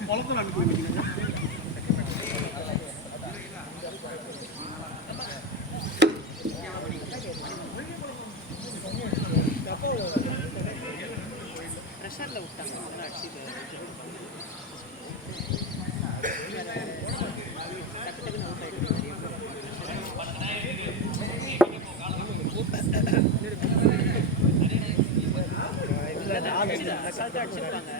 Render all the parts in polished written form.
குளத்துல அனுப்பி ப்ரெஷரில் விட்டாங்க அடிச்சு அடிச்சிருக்காங்க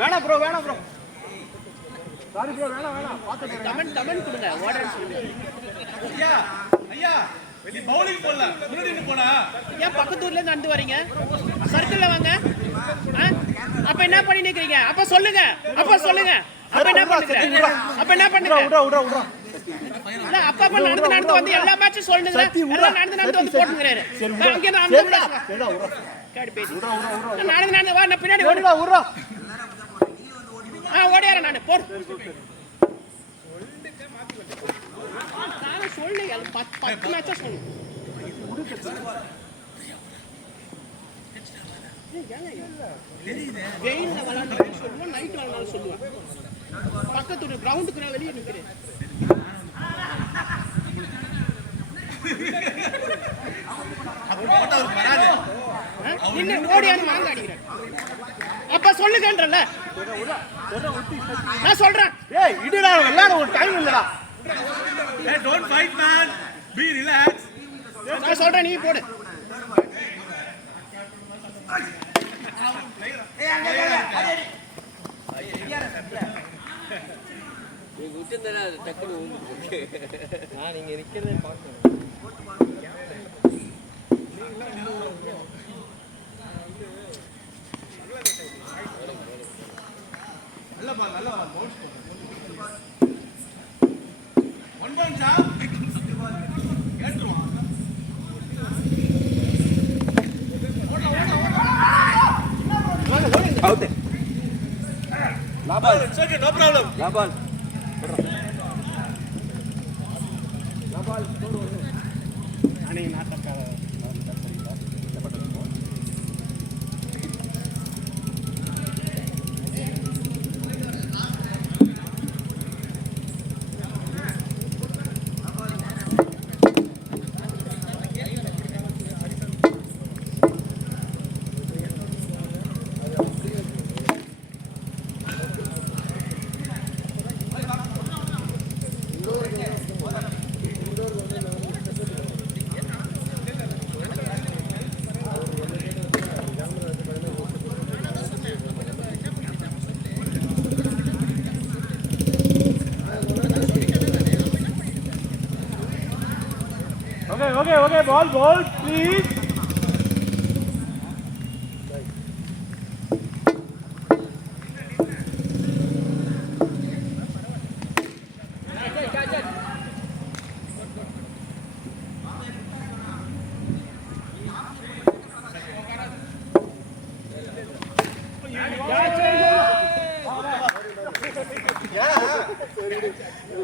வேணாம் ப்ரோ சாரி ப்ரோ வேணாம் கமெண்ட் கொடுங்க ஓடன்னு சொல்லுங்க ஐயா வெளிய பவுலிங் போடல முன்னாடி நின்னு போடா ஏன் பக்கத்தூர்ல இருந்து வந்து வரீங்க சர்க்கிள்ல வாங்க அப்ப என்ன பண்ணி நிக்கிறீங்க அப்ப சொல்லுங்க அப்ப என்ன பண்ணுங்க விட்றா இல்ல அப்பா நடந்து வந்து எல்லா மேட்சும் சொல்லுங்க எல்லாம் நடந்து வந்து போட்டுங்கறாரு அங்க நான் விட்றா கேடி பேசி நடந்து வா நான் பின்னாடி விட்றா ஓடியார நான் போடு நான் சொல்லு 10 மேட்சா சொல்லு வெயில்ல விளையாடுறேன்னு சொல்லுவேன் நைட் விளையாடுறேன்னு சொல்லுவேன் பக்கத்து கிரவுண்டுக்கு நான் வெளியே நிற்கிறேன் ஓடியான்னு வாங்க அடிக்கிறேன் அப்ப சொல்லுங்கன்றல நான் சொல்றேன் ஏய் இடுடா விளையாட ஒரு டைம் இல்லடா Hey, don't fight, man. Be relaxed. நான் சொல்றேன் நீ போடு நான் இங்க நிக்கிறதே பார்க்கணும் நல்ல பவுன்ஸ் ஒன் பவுன்ஸ் ஏற்றுவான் அவுட் லாபால் இட்ஸ் ஓகே நோ ப்ராப்ளம் லாபால் அன்னைக்கு நாட்டக்கா Okay, ball, please.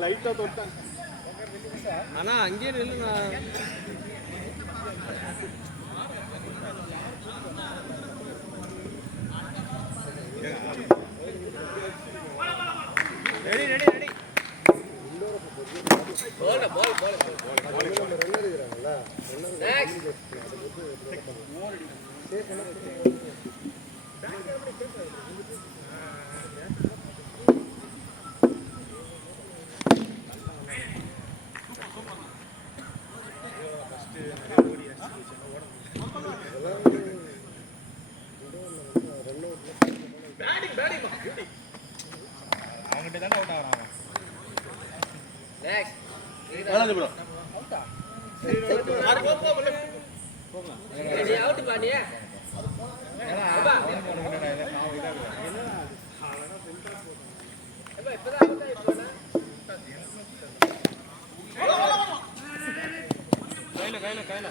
லைட்டா தொட்டான் ஆனா அங்கேயே நில்லுங்க ரெடி அவங்ககிட்ட தானே அவுட் ஆகிறான் வேணாம் ப்ரோ அவுட் பாண்டியே கையில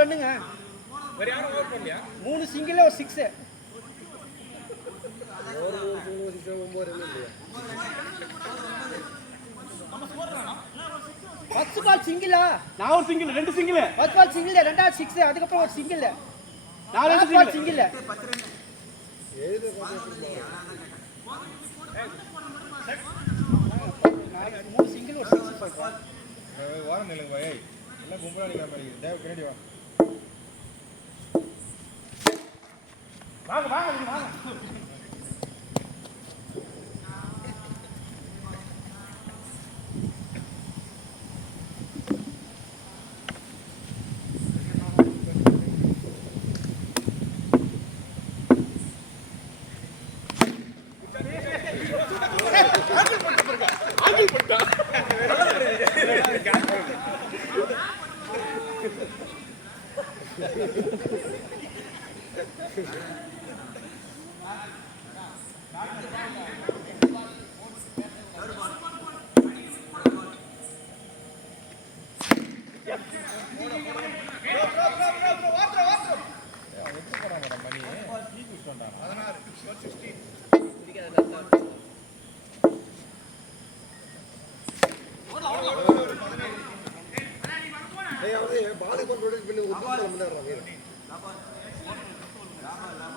ரன்னுங்க. 3 சிங்கிள் ஒரு 6. ஃபர்ஸ்ட் பால் சிங்கிளா? நான் ஒரு single, 2 single. First ball single, ரெண்டாவது 6, அதுக்கப்புறம் ஒரு சிங்கிள். நான் 2 பால் சிங்கிள். 3 சிங்கிள் ஒரு 6 போடுறா. வாரம் நிலுங்க பாய். எல்லாம் கும்பலா நிக்கிற மாதிரி. தேவ கரெடி வா. வாங்க வாங்க வாங்க.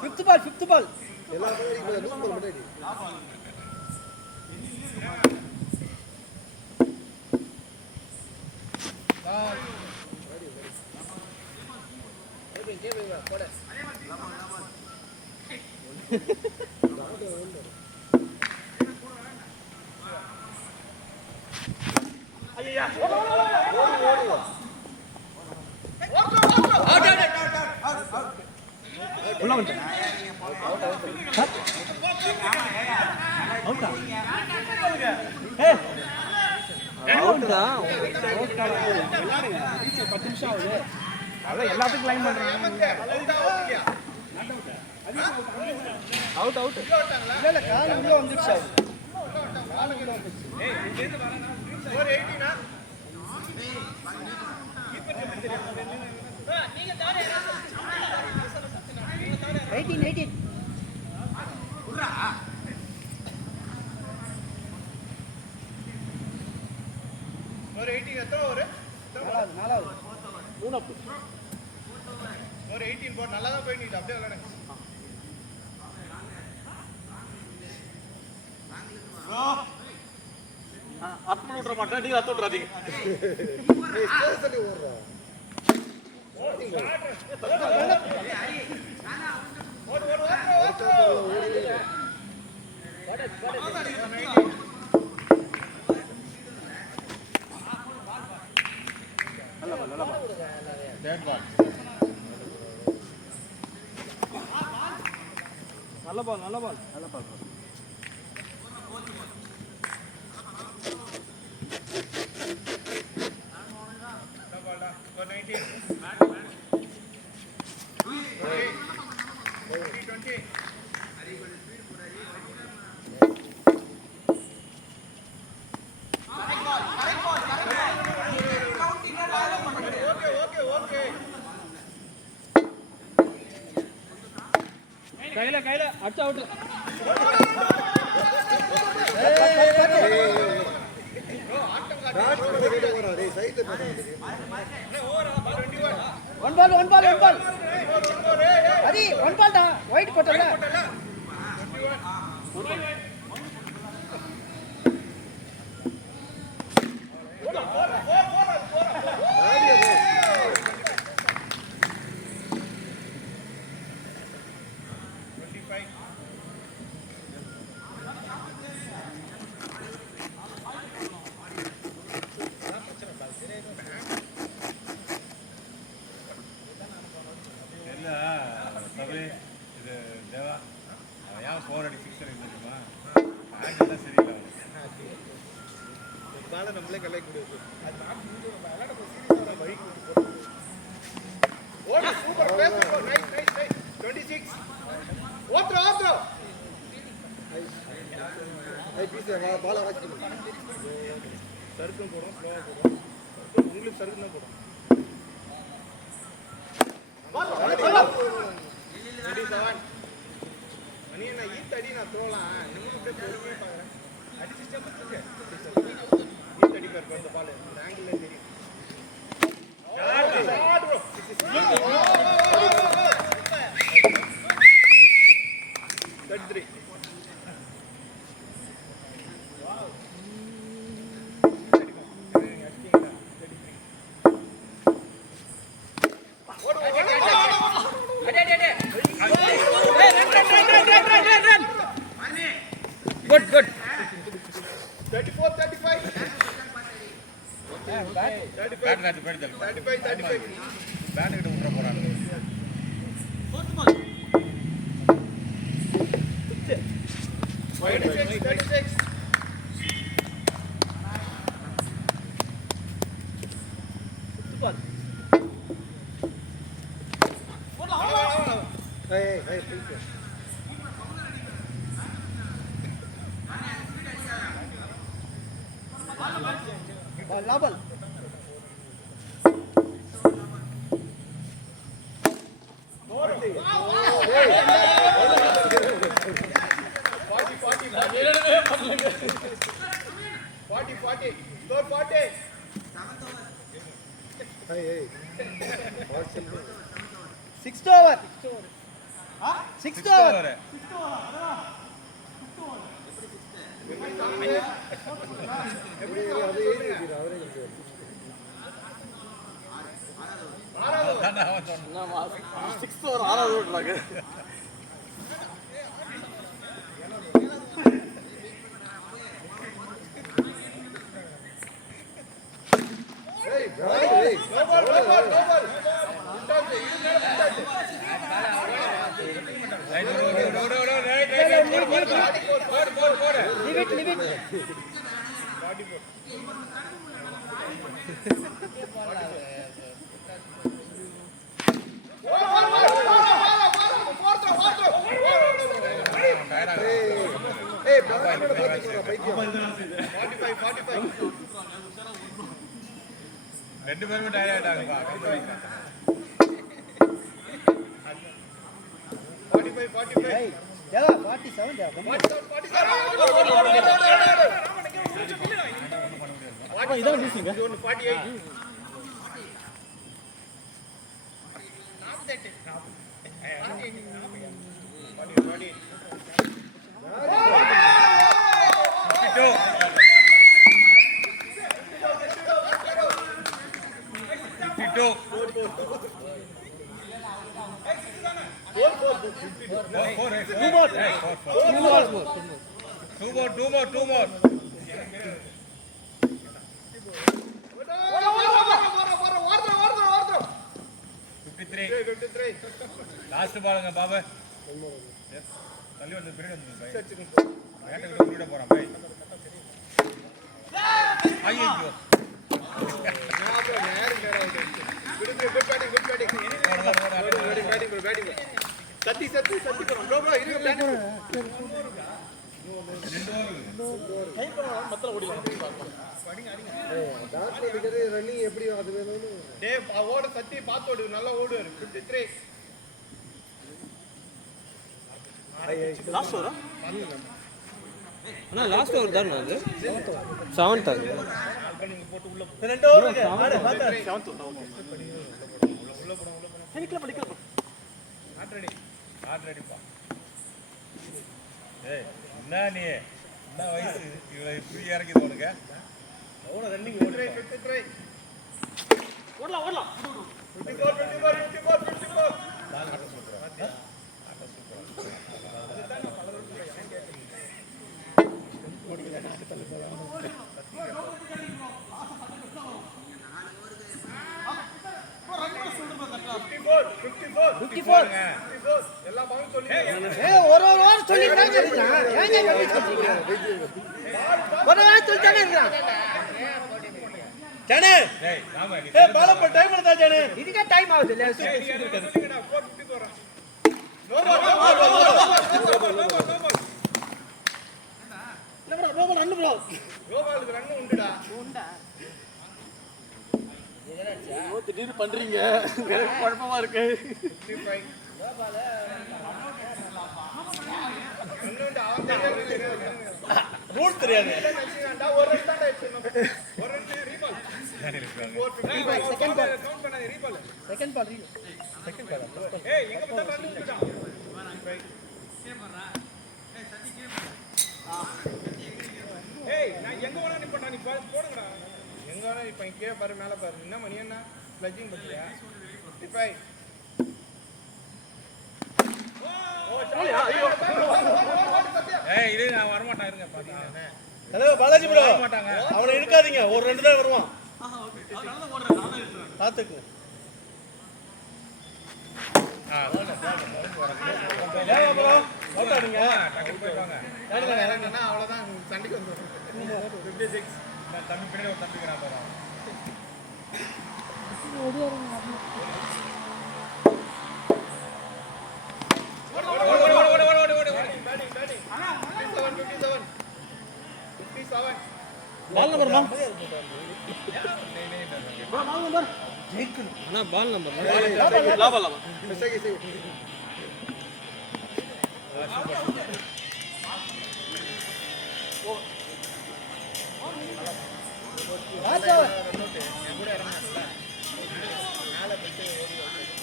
ஃபிஃப்த் பால் எல்லாத்துக்கும் லைன் பண்றாங்க. அவுட் இல்ல கால் உள்ள வந்துருச்சு. கால் உள்ள வந்துருச்சு. ஏய் இங்க இருந்து வரானே. 480 நீங்க தானே 18 உட்றா. ஒரு 80 எத்தனை ஒரு நாலாவது மூணாப்பு ஒரு 18 போட் நல்லா தான் போயிட்டு அப்படியே விளையாடுங்க. அர்த்தம் விட்ற மாட்டேன், நீங்க அர்த்தம் விட்றாதீங்க. நல்ல பால் கையில அடிச்சு அவுட். ஒன் பால் அடி ஒன் பால் தான் ஒயிட் போட்டல. அதனால நம்மளே கலை கூடாது அது நான் விளையாட சீரியஸா வழி கூட்டி போறோம் ஓடி சூப்பர் பேஸ் நைஸ் 26 ஓத்ரோ ஐ பீஸ் பால் வாட்ச் பண்ணு சர்க்கிள் போறோம் ஸ்லோவா போறோம் உங்களுக்கு சர்க்கிள் தான் போறோம் 27 மணி என்ன ஈத் அடி நான் தோலாம் இன்னும் அப்படியே பொறுமையா பாக்குறேன் அடி சிஸ்டம் இருக்கு ஈத் அடி பேர் அந்த பால் இந்த ஆங்கிள்ல தெரியும் த்ரீ Good. 34 35 பேட் கிட்ட விட்டுற போறாங்க 36 hey Labal. Forty. Score 40. Hey. Sixth over. Sixth over. Leave it. Hey, 45. ரெண்டு பேருமே டயர்ட் ஆயிட்டாங்கப்பா 45 hey yeah 47 there 47 இதான் லூசிங்க 48 Two more. லாஸ்ட் பாலுங்க பாபு தள்ளி வந்து பிரிடு வந்து பை கேட்ட கிட்ட பிரிட போறான் பை ஐயோ good batting சத்தி போறோம் bro இருங்க batting டைம் பண்ணா மத்தல ஓடிலாம் டாட் விக்கெட் ரன்னிங் எப்படி அது வேணும்னு டேய் ஓட சத்தி பாத்து ஓடு நல்லா ஓடுவாரு 53 லாஸ்ட் ஓவரா அண்ணா லாஸ்ட் ஓவர் தான் அது 7th அது ரெண்டு ஓவர் இருக்கு ஆடு பாத்தா 7th உள்ள போடு படிக்கலாம் நாட் ரெடிப்பா ஏய் என்ன நீ என்ன வயசு இவ்வளவு ஃப்ரீ இறக்கிது உனக்கு ஓட ரன்னிங் 53 ஓடலாம் 54 54 எல்லா பாலும் சொல்லி ஒரு வாரம் சொல்லிட்டாங்க இருக்கான். ஏங்க கம்மி சொல்றீங்க? ஒரு வாரம் சொல்லிட்டானே இருக்கான். ஜனே டேய் நாம பால போ டைம் எடுத்தா ஜனே. இதுக்கே டைம் ஆகுது இல்ல? சொல்லுங்கடா 450 வரேன். ரோபோ ரன் ப்ரோ. ரோபாலுக்கு ரன் உண்டுடா. திடீர்னு பண்றீங்க. குழப்பமா இருக்கு. 55 ரூல் தெரியாது. ஒரு ரன் தான் ஒரு ரன் ரீபால். 455 செகண்ட் பால் கவுண்ட் பண்ணாத ரீபால். செகண்ட் பால் ஏய் எங்க பார்த்தா ரன் உண்டுடா. ஏய் நான் எங்க வேணா நிப்படா நீ போடுங்கடா. எங்க வேணா இப்ப இங்கே பாரு மேல பாரு. என்ன மணி என்ன ஸ்லஜிங் பண்றியா? 55 ஏய் இது நான் வர மாட்டேன் இருங்க பாத்தா ஹலோ பாலாஜி ப்ரோ. மாட்டாங்க அவனை இழுக்காதீங்க. ஒரு ரெண்டு தான் வருவான். பாத்துக்கு. ஏங்க ப்ரோ ஓட்டாடுங்க. டக்கு போய்வாங்க இறங்குனா அவ்வளவுதான் சண்டைக்கு வந்துரும். 56 நான் தம்பி பின்னாடி ஒரு தம்பிக்கிறான் பாரு பேட்டிங் 57 பால் நம்பர் மா. அண்ணா பால் நம்பர் லாபா.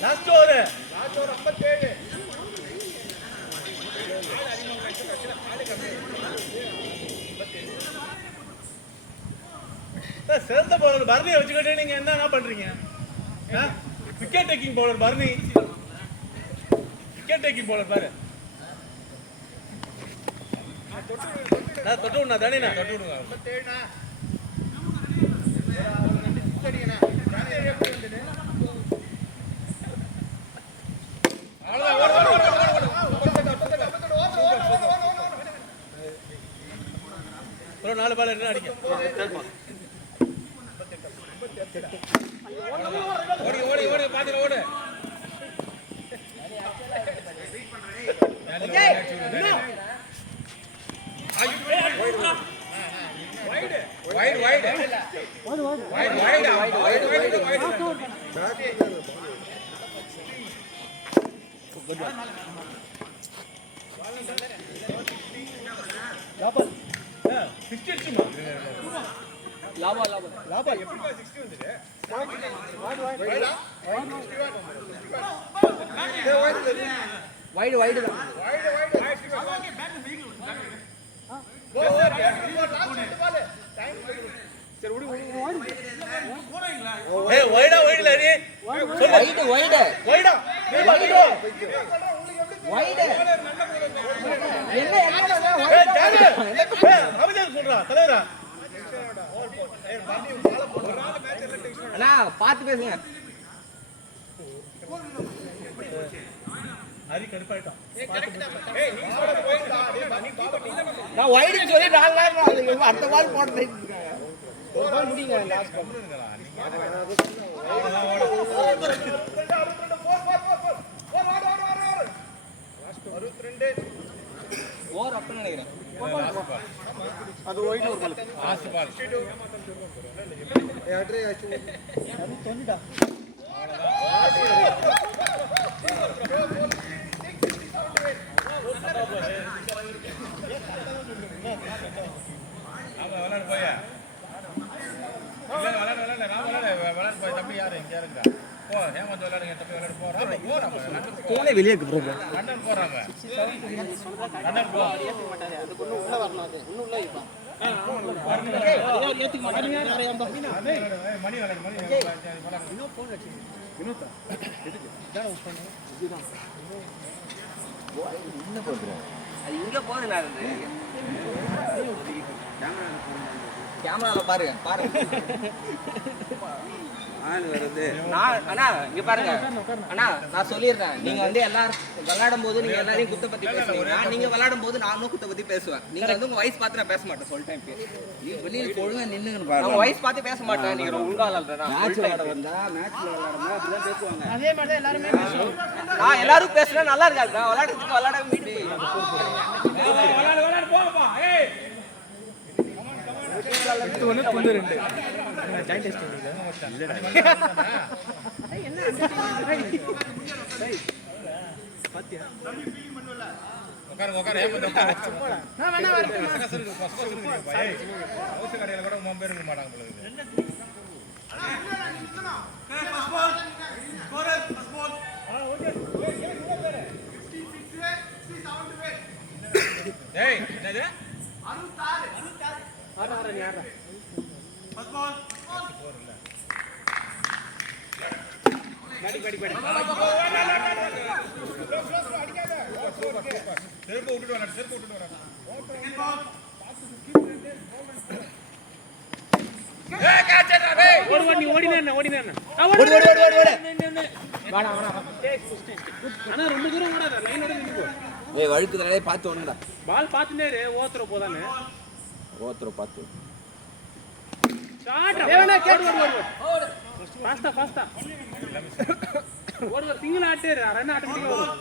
லாஸ்ட் ஓவர் 57 சிறந்த பவுலர் பர்னியை வச்சுக்கிட்டே நீங்க என்ன பண்றீங்க? விக்கெட் டேக்கிங் பவுலர் பர்னி. விக்கெட் டேக்கிங் பவுலர் பாரு. தொட்டு விடா தானே தொட்டு விடுங்க. 57 னா சரிங்கண்ணா. காலேஜ் எப்படி வந்தது? ஒரு 4 பால் என்ன அடிக்க. ஓடி ஓடி ஓடி பாத்துற ஓடு வைட் வைட் வைடு வைடு தான் வைடா வைடல நீ வைடு வைடு வைடா வைடு என்ன ரவிஜன் சொல்றா தலைவரா. அண்ணா பார்த்து பேசுங்க. ஹரி கடுப்பாயிட்டான். நான் வைடுன்னு சொல்லி 4 நேரம் அடுத்த பால் போட்டு முடியுங்க. லாஸ்ட் ஓவர் அப்பன்னு நினைக்கிறேன். அது ஒயிட் ஒரு பால். Last ball தொன்னிடா. ஆமா விளையாடு போயா விளையாடு நான் விளையாடு போய் தம்பி யாரு இங்க இருக்கா போ ஹேமந்த் விளையாடுங்க தம்பி விளையாடு போறாங்க போனே வெளியே இருக்கு ப்ரோ. அண்ணன் போறாங்க அண்ணன் போ உள்ள வரணும். அது இன்னும் உள்ள இருப்பான். ஏத்துக்க மாட்டாங்க. மணி விளையாடு மணி இன்னும் போன் வச்சு வினோதா எதுக்கு ஜான போன் இதுதான் என்ன பண்றோம்? அது இங்க போகுது நான் கேமரால பாருங்க பாருங்க. நான் அண்ணா இங்க பாருங்க அண்ணா நான் சொல்லிடுறேன் நீங்க வந்து எல்லாரும் விளையாடும் போது நீங்க எல்லாரையும் குத்த பத்தி பேசுறீங்க நீங்க விளையாடும் போது நானும் குத்த பத்தி பேசுவேன் நீங்க வந்து உங்க வயசு பார்த்து நான் பேச மாட்டேன் சொல்லிட்டேன் நீ வெளியில ஒழுங்கா நின்னுங்கன்னு பாருங்க உங்க வயசு பார்த்து பேச மாட்டேன் நீங்க ஒழுங்கா விளையாடுறா மேட்ச் விளையாட வந்தா அப்படிதான் பேசுவாங்க அதே மாதிரி தான் எல்லாருமே பேசுவோம். நான் எல்லாரும் பேசுனா நல்லா இருக்காது நான் விளையாடுறதுக்கு விளையாட மீட் விளையாடு போப்பா ஏய் உட்காருங்க ஏன் நான் வேணா வரேன். ஹவுஸ் கடையில் கூட 3 பேர் இருக்க மாட்டாங்க போல இருக்குது. ஏய் என்னது செருப்பு விட்டுட்டு வரேன் செருப்பு விட்டுட்டு வரேன் ஏய் காச்சடா டேய் ஓடு நீ ஓடினே ஓடினே ஓடு ஆனா ரொம்ப தூரம் ஓடாத லைனோட நின்னு ஏய் வழுக்குதடே பாத்து ஓடுடா பால் பாத்துனே ஓத்துற போதானே ஓத்துற பாத்து ஷாட் ஏவனா கேட் ஓடு ஃபாஸ்டா ஓடு சிங்கிள் ஆட்டேர் ரன் ஆட்டோமேட்டிக்கா ஓடு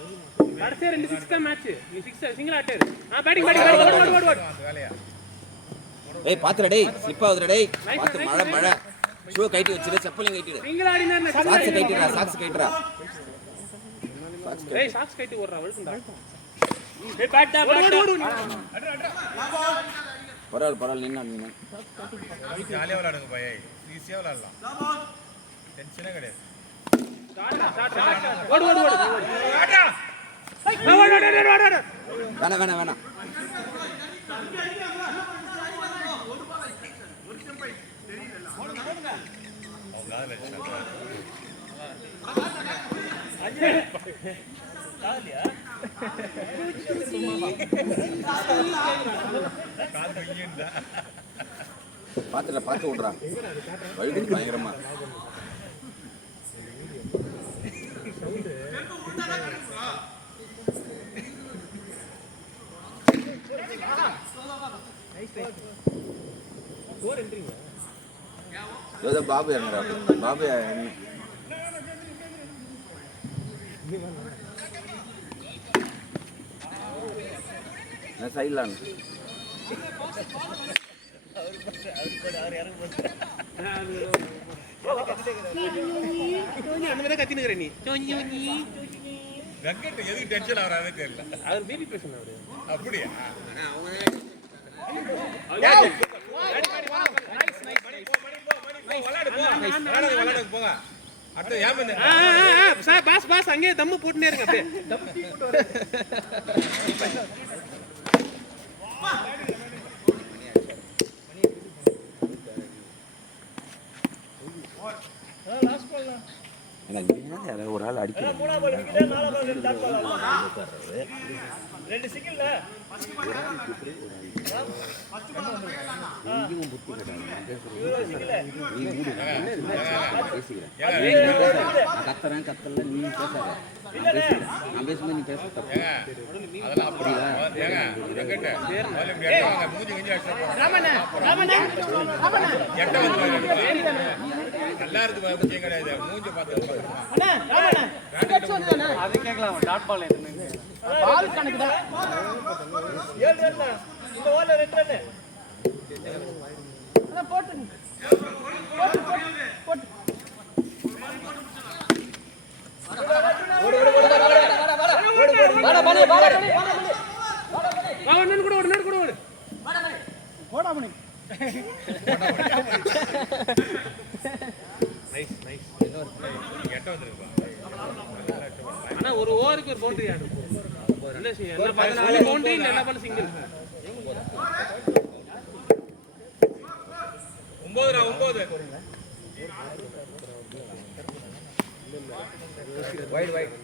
கடைசி 2 6 தான் மேட்ச் நீ 6 சிங்கிள் ஆட்டேர் பேட்டிங் ஓடு அந்த வேலையா ஏய் பாத்துடா டேய் ஸ்லிப் ஆகுதுடா டேய் பாத்து மழை ஷூ கைட்டி வச்சிரு செப்பலையும் கைட்டிடு சிங்கிள் ஆடினா சாக்ஸ் கைட்டிடா ஏய் சாக்ஸ் கைட்டி ஓடுறா வழுக்குடா ஏய் பேட்டா ஓடு பரவாயில்ல நின்னு ஜாலியா விளையாடுங்க பைய ஈஸியா விளையாடலாம் டென்ஷனே கிடையாது ஓடு ஆடா வேணாம் அவங்க காதுல காது வையண்டா பாத்து விடுறா வழுக்குது பயங்கரமா பாபு இறங்குறா பாபு சைட்ல கத்தினுக்கிற நீ வெங்கட் எதுக்கு டென்ஷன் ஆகுறானே தெரியல அவர் பேபி பேசுன அவரு அப்படியா விளையாடு போங்க அடுத்து ஏன் பாஸ் அங்கே தம்மு போட்டுனே இருங்க அப்படியே ஒரு ஆள் அடிக்கிறாங்க கத்தல நீ பேசாத நான் பேசும்போது நீ பேச தப்பு அதெல்லாம் அப்படியா வெங்கட் மூஞ்சி கிஞ்சி எல்லாருக்கும் விஷயம் கிடையாது மூஞ்சி பார்த்து அது கேட்கலாம் டாட் பால் பால் கணக்குதா 7 ரன் இந்த ஓவர்ல 2 ரன் அத போட்டு ஆனா ஒரு ஓவருக்கு ஒரு பவுண்டரி ஆடும் என்ன செய்ய என்ன 14 பவுண்டரி என்ன பண்ண single 9 wide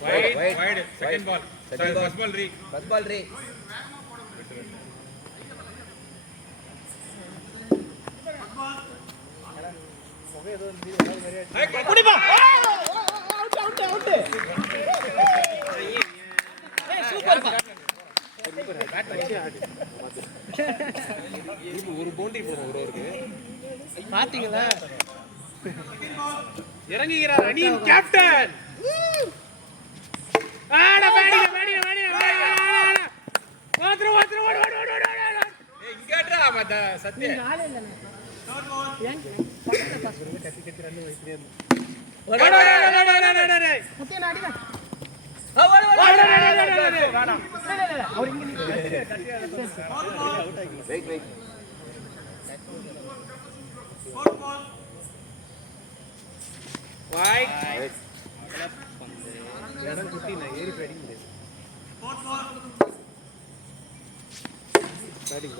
Wide, second ball. Sorry, first ball re. First ball ரே. குடிப்பா அவுட் அவுட் அவுட் சூப்பர் பா ஒரு பவுண்டரி போதும் ஒருவருக்கு. பாத்தீங்களா இறங்குகிறார் அணியின் கேப்டன். ஆட பேடிங்க பேடிங்க பேடிங்க வாத்ரு வாத்ரு ஓடு ஓடு ஓடு ஓடு. ஏய் இங்கடா மத சத்ய. ஆளே இல்ல ஏன் கத்தி கத்தி ரன் வைக்கிறே. முத்திய நாடிடா. அவர் இங்க வெயிட் வெயிட். வைட் இடம் குட்டி நான் ஏறி பேடிங் முடியாது. பேடிங்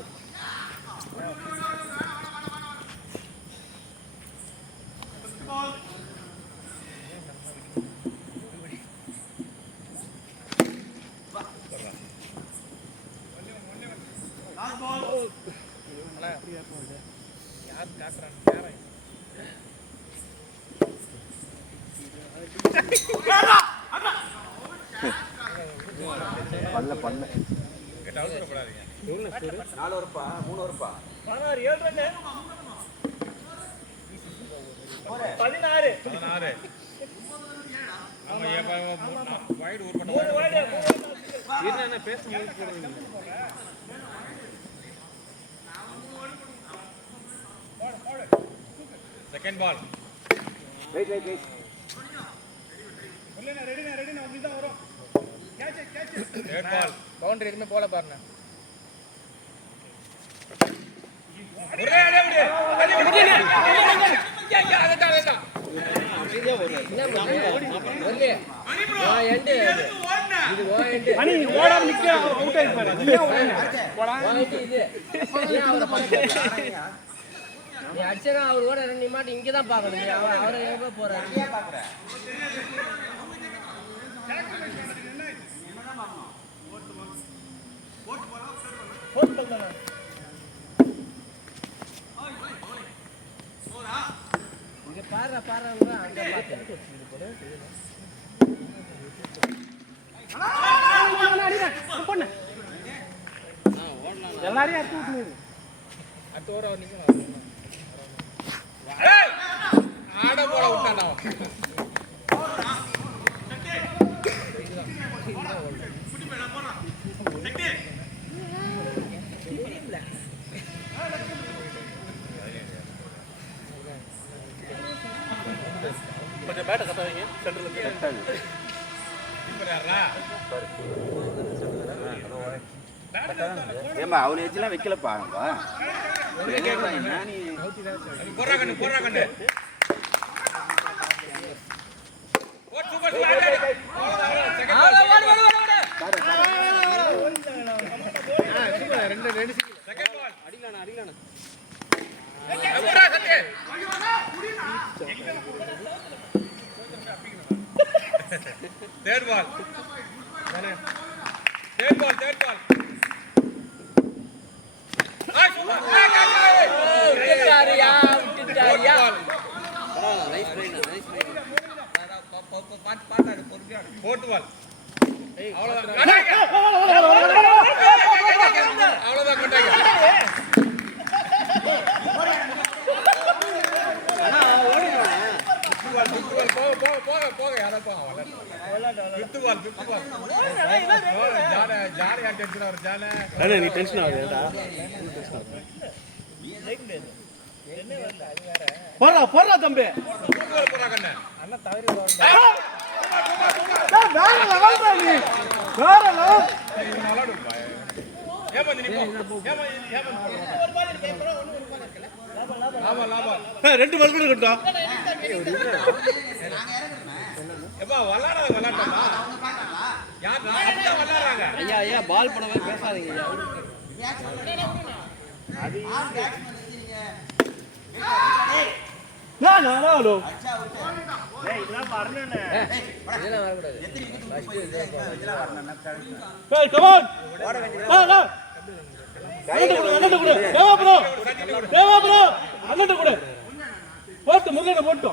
பண்ணல பண்ணல. கேட் அவுட் பண்ணாதீங்க. 4 ஓவர்ப்பா 3 ஓவர்ப்பா. 16 7 ரன் 16 16. ஆமா ஏப்பா வைட் ஓவர் பண்ண. என்ன பேசும்போது போடுறீங்க. Second ball. Wait wait wait. Third ball. Boundary எதுமே போல பாருங்க. ஒரே அடி அடி. அததான். அனி ஓடாம நிக்க அவுட் ஆயிப்பாரு. நீ அடிச்சனா அவர் ஓட நீ மாட்டி இங்க தான் பார்க்கணும். நீ அவரை எங்க போறாரு? இங்க பாரு பாருங்க அங்க பாத்து. எல்லாரையும் அடிச்சு விட்டுரு. அடுத்த ஓவர் அவர் நிக்கணும். ஏய் ஆட போட விட்டானே அவன். கொஞ்சம் பேட்டை கட்டாதீங்க. சென்டர்ல இருந்து கீப்பர் யாரா? ஏம்பா அவளை வச்சுலாம் வைக்கலப்பா நம்ம. போறா கண்ணு போறா கண்ணு. ஓ சூப்பர் ஸ்லாட். Second ball. ரெண்டு ரெண்டு செகண்ட் பால். அடிக்கலான அடிக்கலான. போறா Sathya. Third ball. Third ball third ball. ஆய் சூப்பர். விட்டுட்டாரியா விட்டுட்டாரியா. நைஸ் ட்ரைன் நைஸ் ட்ரைன். பாட்டாடு பொறுமையா. Fourth ball. அவ்வளவுதான். அவ்வளவுதான் கொண்டாங்க. போக யாரா போக ஃபிஃப்த் பால். ஜாலியா டென்ஷன் ஆகுது ஜாலியா. அண்ணா நீ டென்ஷன் ஆகுதுடா. போறா போறா தம்பி. போறா கண்ணு. அண்ணா தவறி வேற லெவல் தான் நீ. வேற லெவல். நல்லாடுப்பா. ஏமாந்து நீ போ. ஏமாந்து. லாபா. ரெண்டு மல்கட கட்டா. எப்பா விளையாடாத விளையாட்டமா. யார் அப்படியே விளையாடுறாங்க. ஐயா ஐயா பால் போடவே பேசாதீங்க ஐயா. ஏய் இதெல்லாம் வரணும்னே இதெல்லாம் வரக்கூடாது போட்டோம் அந்த புள்ள ஆல் பார் சூப்பர் சூப்பரா கண்ணு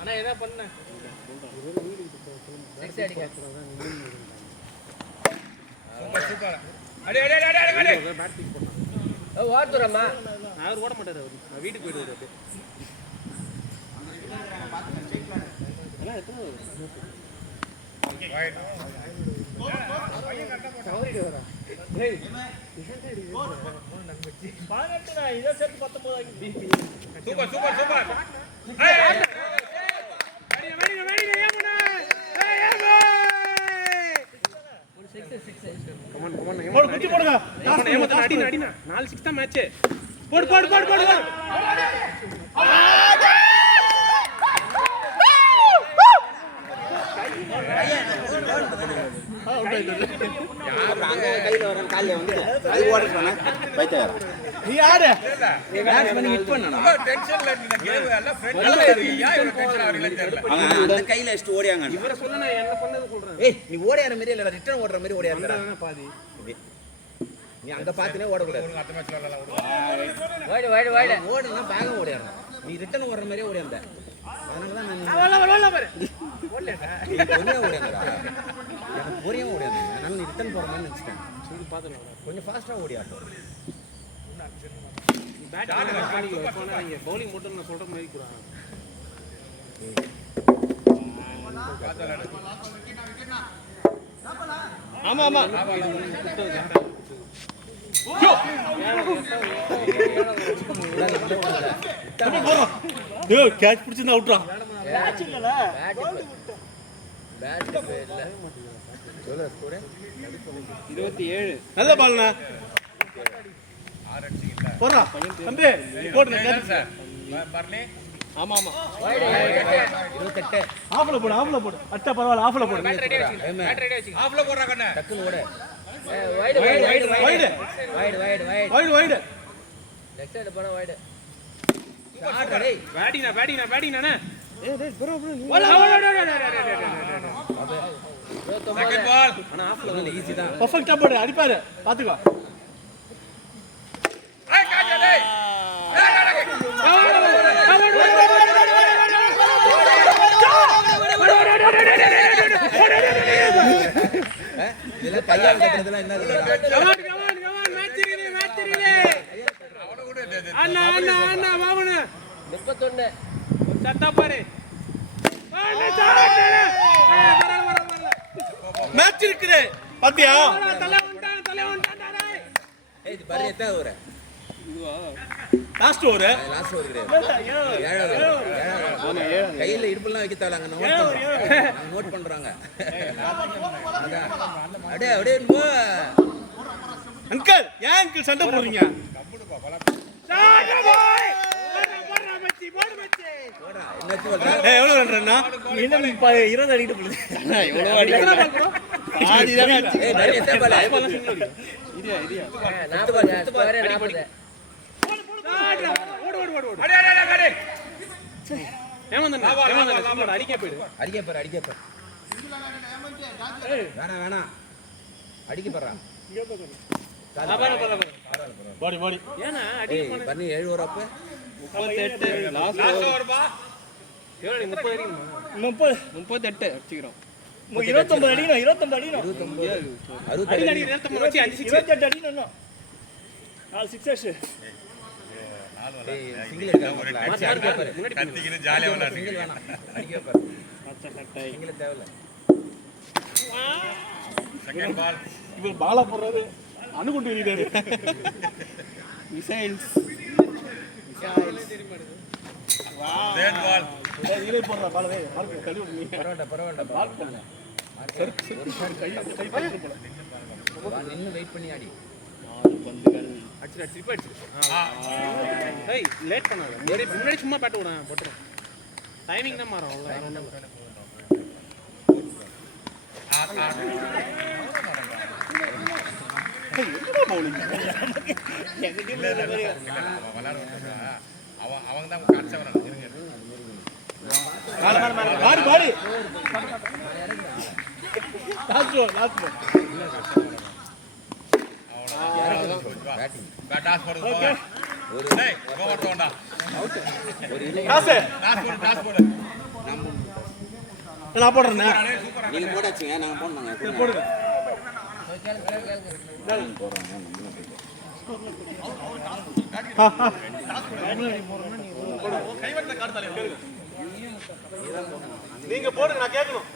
அண்ணா எதா பண்ண 6 அடிங்க சூப்பர் சூப்பர் அடி அடி அடி அடி அடி ஓடுறமா அவர் ஓட மாட்டாரு அவர் வீட்டுக்கு போயிடுவாரு அப்படியே அண்ணா எத்தனை ரைட் ஏய் 18 தான் இத சேர்த்து 19 ஆகி பிபி சூப்பர் சூப்பர் சூப்பர் வெடி ஏமுனா ஏமோ ஒரு 6 கமான் போடு குச்சி போடுங்க ஏமோ அடினா 4 6 தான் மேட்ச் போடு கையில வர கால்ல வந்து அது ஓடுறானே பைத்தியக்காரன் நீ யாரு பேட்ஸ்மேன் ஹிட் பண்ணனா டென்ஷன்ல இந்த கேம் எல்லாம் ஃப்ரெண்ட்ல இருக்கீங்க இவன் டென்ஷன் ஆவறீங்களே தெரியல அவன் அந்த கையில வச்சிட்டு ஓடியாங்க இவர சொல்ல நான் என்ன பண்ணது சொல்றேன் ஏய் நீ ஓடியார மாதிரி இல்லடா ரிட்டர்ன் ஓடுற மாதிரி ஓடியாரடா பாதி நீ அங்க பாத்துனே ஓட கூடாது ஒரு அத்த மேட்ச்ல வரல வைடு ஓடுனா பேக ஓடியாரணும் நீ ரிட்டர்ன் ஓடுற மாதிரியே ஓடியாந்த அதனால தான் நான் அவள பாரு நீ பொறுமையா ஓடியாந்தடா எனக்கு பொறுமையா ஓடியாந்த அதனால நீ ரிட்டர்ன் போற மாதிரி நினைச்சிட்டேன் சரி பாத்துறோம் கொஞ்சம் ஃபாஸ்டா ஓடியாட்டும் பேட் ஆடுங்க போனா இங்க பவுலிங் மட்டும் நான் சொல்ற மாதிரி குறான் ஆமா கேட்ச் பிடிச்சிருந்தா அவுட்றான் கேட்ச் இல்லல பேட் இல்ல 27 நல்ல பால்னா 6 அடிச்சிங்க இல்ல போறா தம்பி போடு சார் பர்னி ஆமா வைடு 28 ஆஃப்ல போடு அட்டா பரவாயில்ல ஆஃப்ல போடு பேட் ரெடி வச்சுங்க ஆஃப்ல போடுறா கண்ணு டக்குன்னு ஓடு வைடு லெஃப்ட் சைடு போனா வைடு ஷாட் டேய் பேட்டிங்னா ஏய் டேய் ப்ரோ செகண்ட் பால் انا ஆஃப்ல ஈஸி தான் பெர்ஃபெக்ட்டா போடு அடிப்பாரு பாத்துக்கோ ஏய் காஜா டேய் இதெல்லாம் கையால கட்டறதெல்லாம் என்னது கமான் மேட்ச் ரீலே அவன கூட அண்ணா வாவனு 31 சத்தா பாரு மேட்ச் இருக்குது பாத்தியா தலை வந்துட்டான் டேய் ஏய் இது பாரு எத்தா over last over last over கிடையாது ஏழாவது கையில இடுப்புலாம் வைக்க தேவல அங்க நோட் பண்றாங்க அப்படியே போ அங்கிள் ஏன் அங்கிள் சண்டை போடுறீங்க போடா என்னச்சு சொல்ற ஏய் எவ்வளவு ரன்னா என்ன 20 அடிக்கிட்டு போகுது அண்ணா எவ்வளவு அடிக்கிறா ஆதி தான அடிச்சு ஏய் நிறைய எத்தா பால் இடியா 40 ஸ்கோர் 40 ஓடு அடி அடி ஏமாந்தா அடிக்க போயிடு அடிக்க பாரு வேணாம் அடிக்க பாறா பாடி ஏனா அடி ஏய் பண்ணி 7 ஓவர் அப்ப 38 லாஸ்ட் லாஸ்ட் ஓவர் பா எவ்வளவு 30 அடிக்கணுமா 38 அடிச்சிரோம் 29 அடிக்கணும் 29 அடிக்கணும் 60 அடி 29 வச்சு 5 28 அடிக்கணும் 4 6 ஏய் சிங்கிள் எடுக்க அடிக்க பாரு கத்திக்கிட்டு ஜாலியா விளையாடுறீங்க சிங்கிள் வேணாம் அடிக்க பாரு சிங்கிள் தேவல செகண்ட் பால் இவர் பாலா போடுறாரு அணுகுண்டு எறிறாரு மிசைல்ஸ் தேர்ட் பால் இலே போடுற பாலவே மார்க் தள்ளி விடு நீ பரவாயில்லை மார்க் பண்ணு ஒரு ஷாட் கை பட்டு போல நின்னு வெயிட் பண்ணி ஆடி பந்துகள் அடிச்சு ட்ரிப் அடிச்சு ஏய் லேட் பண்ணாத முன்னாடி சும்மா பேட் விடுறேன் போட்டுறேன் டைமிங் தான் மாறும் அவ்வளவுதான் எங்க டீம்ல இந்த மாதிரி அவன் விளையாட விட்டுருக்கா. அவங்க தான் காட்சி வராங்க. இருங்க. பாடி பாடி லாஸ்ட் அவ்வளவுதான். டாஸ் போடுறது போங்க. டேய், கோ ஓட்ட வேண்டாம். காசு டாஸ் போடு. நான் போடுறேன் நீங்க போடாச்சுங்க நாங்க போடணுங்க போடுங்க நீங்க போடுங்க நான் கேட்கணும்